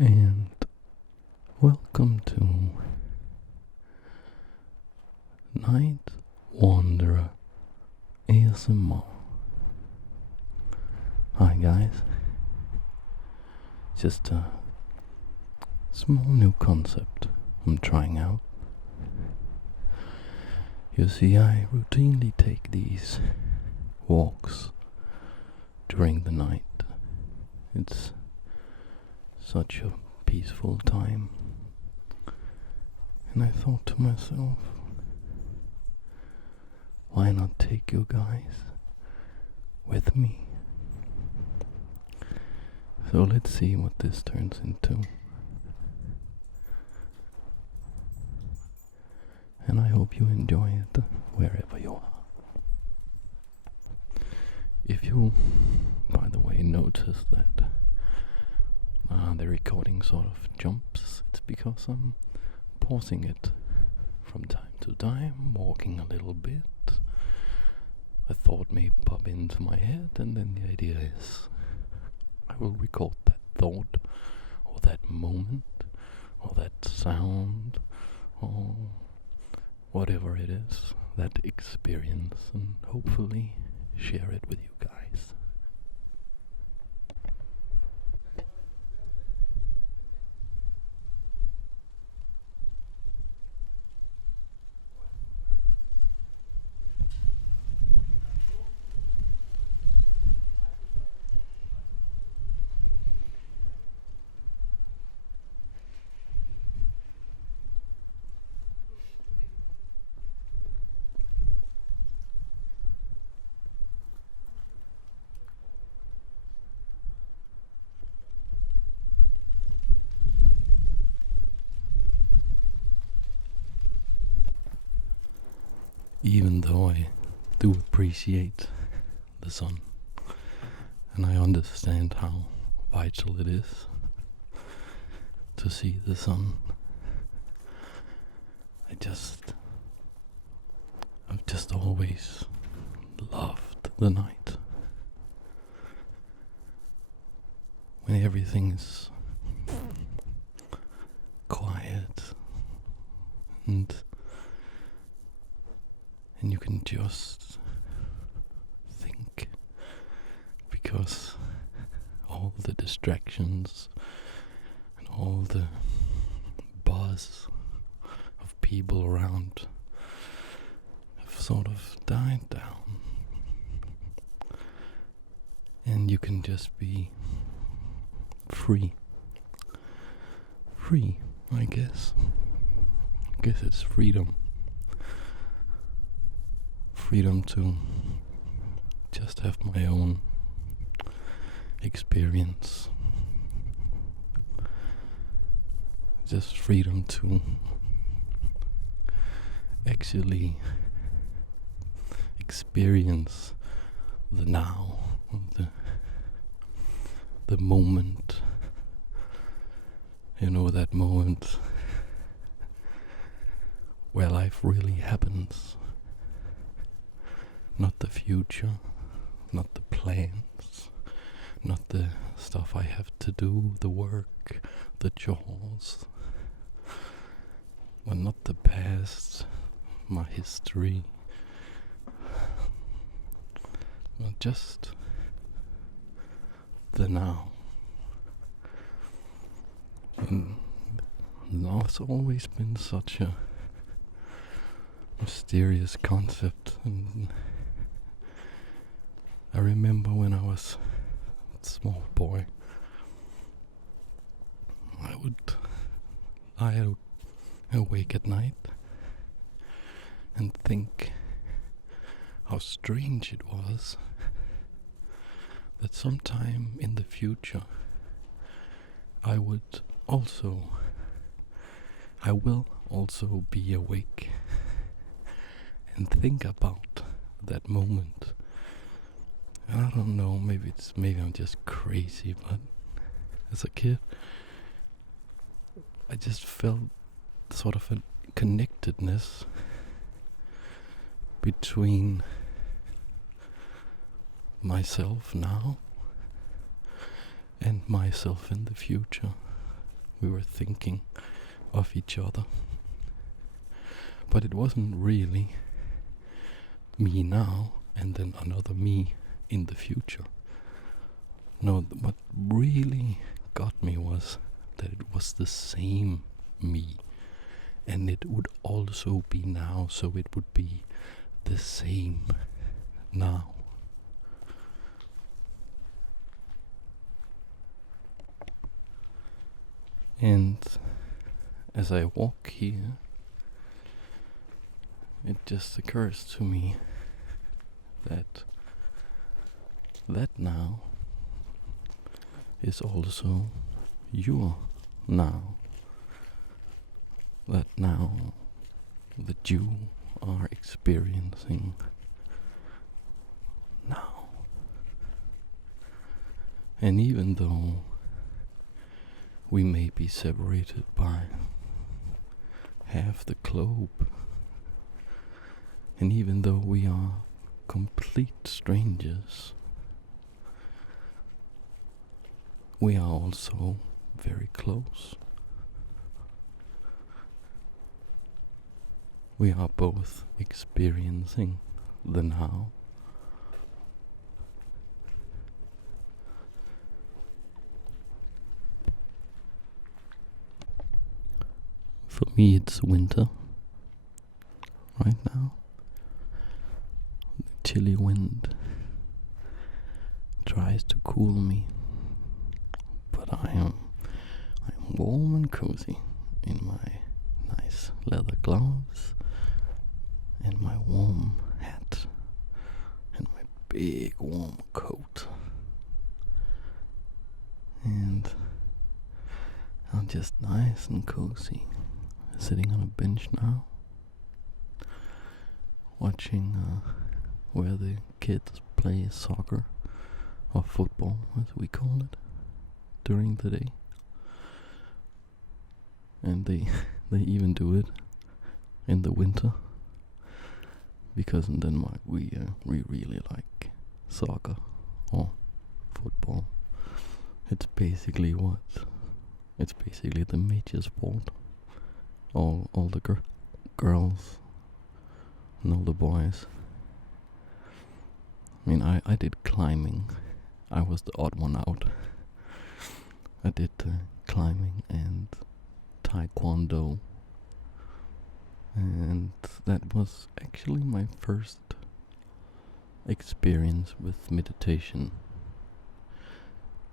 And welcome to Night Wanderer ASMR. Hi guys, just a small new concept I'm trying out. You see, I routinely take these walks during the night. It's such a peaceful time. And I thought to myself, why not take you guys with me? So let's see what this turns into. And I hope you enjoy it wherever you are. If you, by the way, notice that the recording sort of jumps, it's because I'm pausing it from time to time, walking a little bit. A thought may pop into my head, and then the idea is I will record that thought, or that moment, or that sound, or whatever it is, that experience, and hopefully share it with you guys. Even though I do appreciate the sun, and I understand how vital it is to see the sun, I've just always loved the night. When everything's quiet and you can just think, because all the distractions and all the buzz of people around have sort of died down, and you can just be free, I guess it's freedom to just have my own experience, just freedom to actually experience the now, the moment, that moment where life really happens. Not the future, not the plans, not the stuff I have to do, the work, the chores, but not the past, my history, but just the now. And now it's always been such a mysterious concept, and I remember when I was a small boy, I'd awake at night and think how strange it was that sometime in the future I will also be awake and think about that moment. And I don't know, maybe I'm just crazy, but as a kid I just felt sort of a connectedness between myself now and myself in the future. we were thinking of each other. But it wasn't really me now and then another me in the future. No, what really got me was that it was the same me. And it would also be now, so it would be the same now. And as I walk here, it just occurs to me that now is also your now. That now that you are experiencing now. And even though we may be separated by half the globe, and even though we are complete strangers, we are also very close. We are both experiencing the now. For me, it's winter right now. The chilly wind tries to cool me, but I am warm and cozy in my nice leather gloves and my warm hat and my big warm coat. And I'm just nice and cozy, sitting on a bench now, watching where the kids play soccer or football, as we call it, during the day. And they even do it in the winter, because in Denmark we really like soccer or football. It's basically the major sport. All the girls and all the boys. I mean, I did climbing. I was the odd one out. I did climbing and taekwondo, and that was actually my first experience with meditation,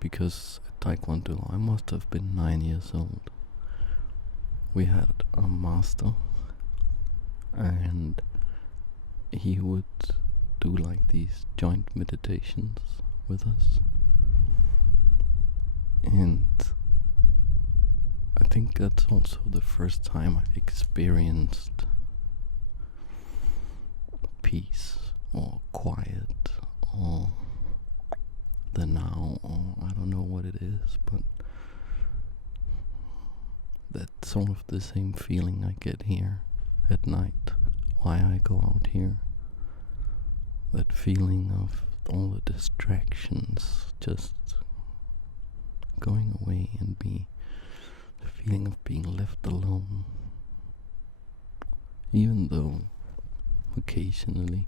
because at taekwondo I must have been 9 years old. We had a master, and he would do like these joint meditations with us, and I think that's also the first time I experienced peace or quiet or the now, or I don't know what it is, but that's sort of the same feeling I get here at night, why I go out here. That feeling of all the distractions just going away, and the feeling of being left alone. Even though occasionally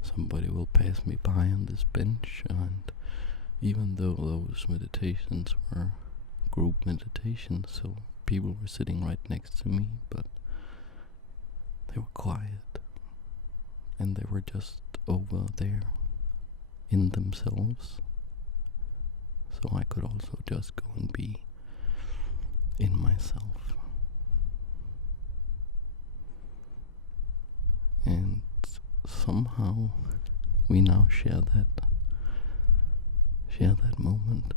somebody will pass me by on this bench, and even though those meditations were group meditations, so people were sitting right next to me, but they were quiet, and they were just over there in themselves, so I could also just go and be in myself. And somehow we now share that moment.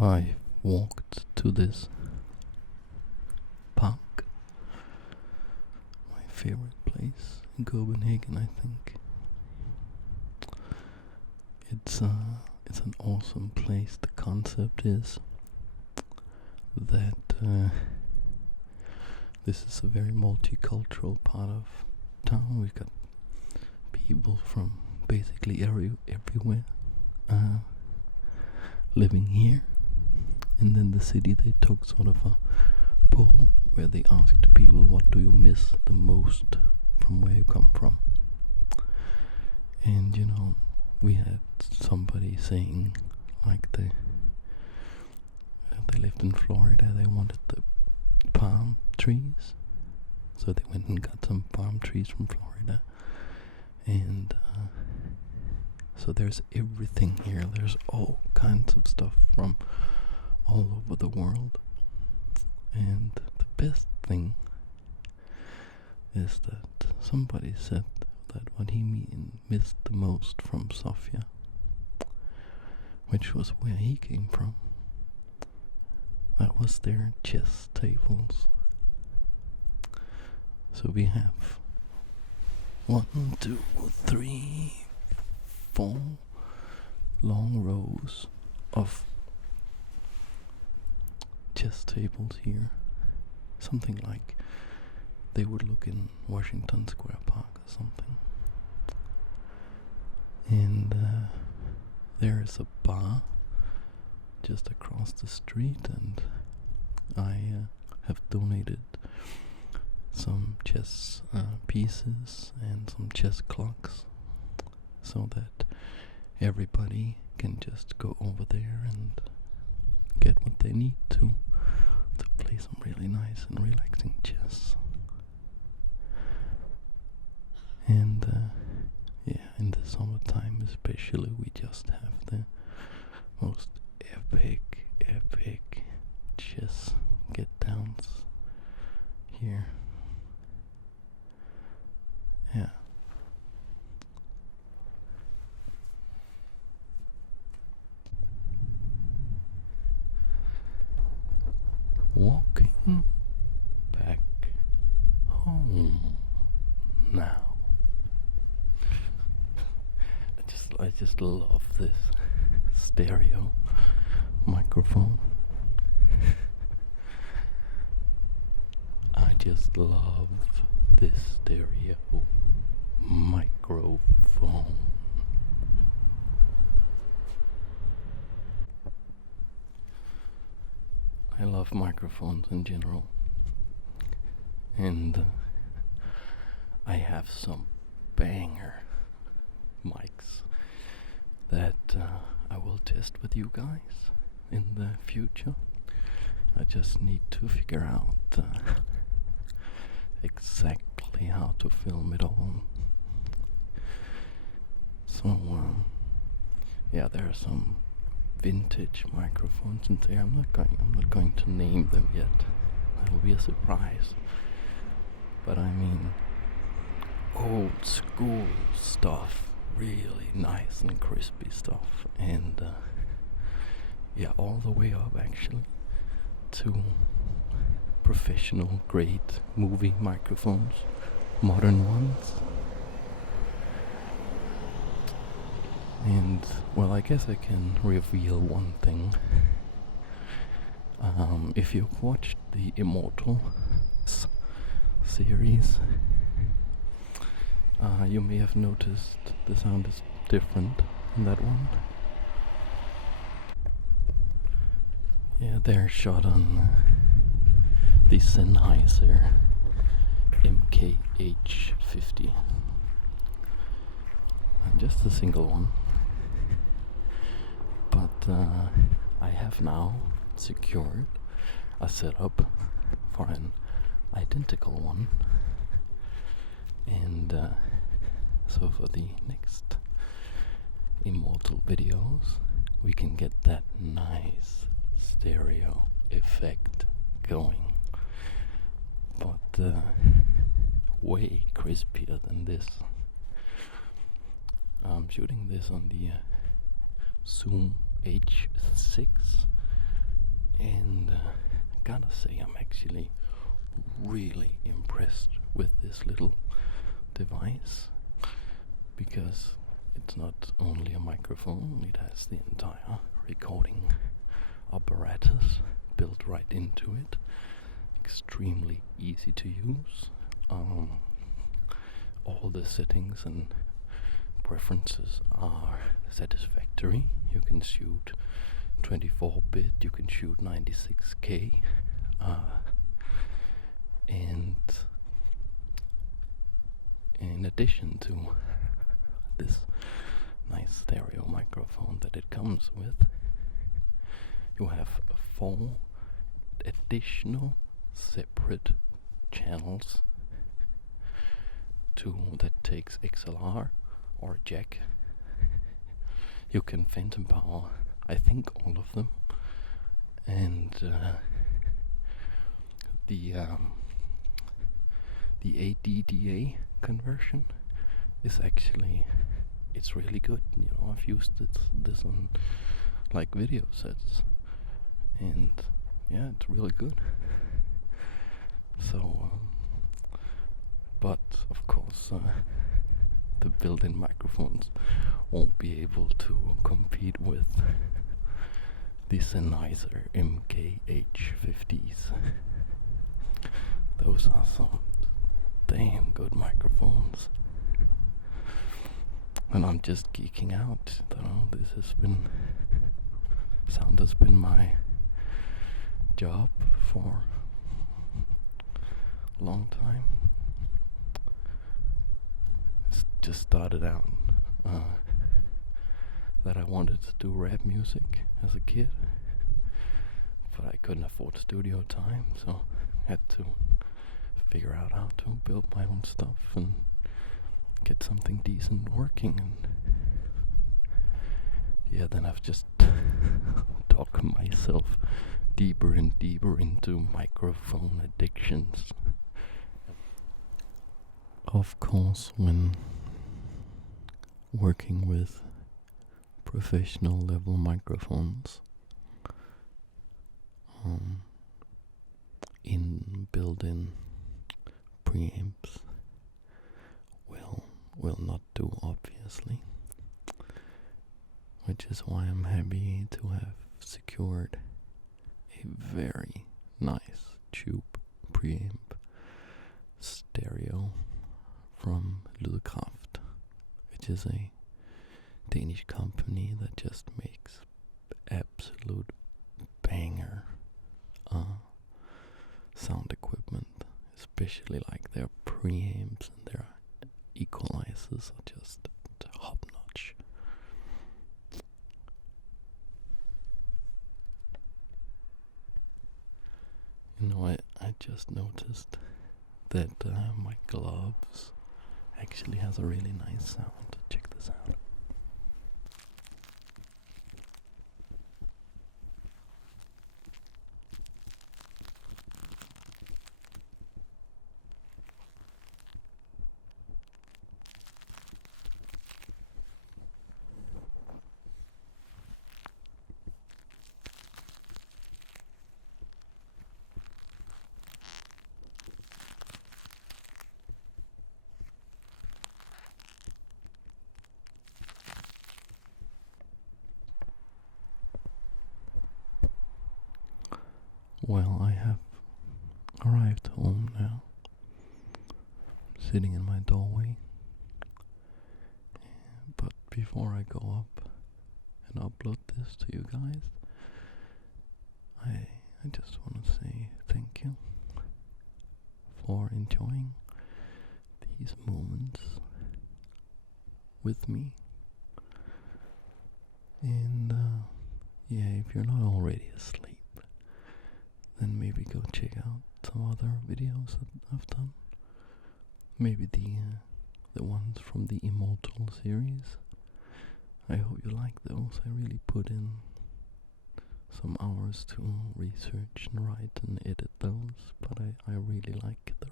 I walked to this park, my favorite place in Copenhagen, I think. It's an awesome place. The concept is that this is a very multicultural part of town. We've got people from basically everywhere living here. And then the city, they took sort of a poll where they asked people, what do you miss the most from where you come from? And we had somebody saying like they lived in Florida, they wanted the palm trees, so they went and got some palm trees from Florida. And so there's everything here. There's all kinds of stuff from all over the world. And the best thing is that somebody said that what he missed the most from Sofia, which was where he came from, that was their chess tables. So we have 1, 2, 3, 4 long rows of chess tables here. Something like they would look in Washington Square Park or something. And there is a bar just across the street, and I have donated some chess pieces and some chess clocks so that everybody can just go over there and get what they need to play some really nice and relaxing chess. And in the summertime especially, we just have the most epic chess get downs here. Yeah. Walking back home now. I just love this stereo microphone. I just love this stereo microphone. I love microphones in general, and I have some banger mics that I will test with you guys in the future. I just need to figure out exactly how to film it all. So yeah, there are some vintage microphones in there. I'm not going to name them yet. That'll be a surprise. But I mean, old school stuff, really nice and crispy stuff, and yeah, all the way up actually to professional grade movie microphones, modern ones. And well, I guess I can reveal one thing. If you've watched the Immortal series, you may have noticed the sound is different in that one. Yeah, they're shot on the Sennheiser MKH50. Just a single one. But I have now secured a setup for an identical one. And so for the next Immortal videos, we can get that nice stereo effect going. But way crispier than this. I'm shooting this on the Zoom H6 And gotta say, I'm actually really impressed with this little device, because it's not only a microphone, it has the entire recording apparatus built right into it. Extremely easy to use. All the settings and preferences are satisfactory. You can shoot 24-bit, you can shoot 96K, and in addition to this nice stereo microphone that it comes with, you have 4 additional separate channels that takes XLR or jack. You can phantom power, I think, all of them, and the ADDA conversion is actually, it's really good. You know, I've used this on like video sets, and yeah, it's really good. So but of course the built-in microphones won't be able to compete with the Sennheiser MKH50s. Those are some damn good microphones. And I'm just geeking out, though. Sound has been my job for a long time. It's just started out that I wanted to do rap music as a kid, but I couldn't afford studio time, so I had to figure out how to build my own stuff and get something decent working. And yeah, then I've just talked myself deeper and deeper into microphone addictions. Of course, when working with professional level microphones, in built-in preamps will not do, obviously, which is why I'm happy to have secured a very nice tube preamp stereo from Lydkraft, which is a Danish company that just makes absolute banger sound equipment, especially like their preamps and their equalizers are just top notch. You know, I just noticed that my gloves actually has a really nice sound. Check this out. Well, I have arrived home now, sitting in my doorway, but before I go up and upload this to you guys, I just want to say thank you for enjoying these moments with me. And yeah, if you're not already asleep, then maybe go check out some other videos that I've done. Maybe the ones from the Immortal series. I hope you like those. I really put in some hours to research and write and edit those, but I really like the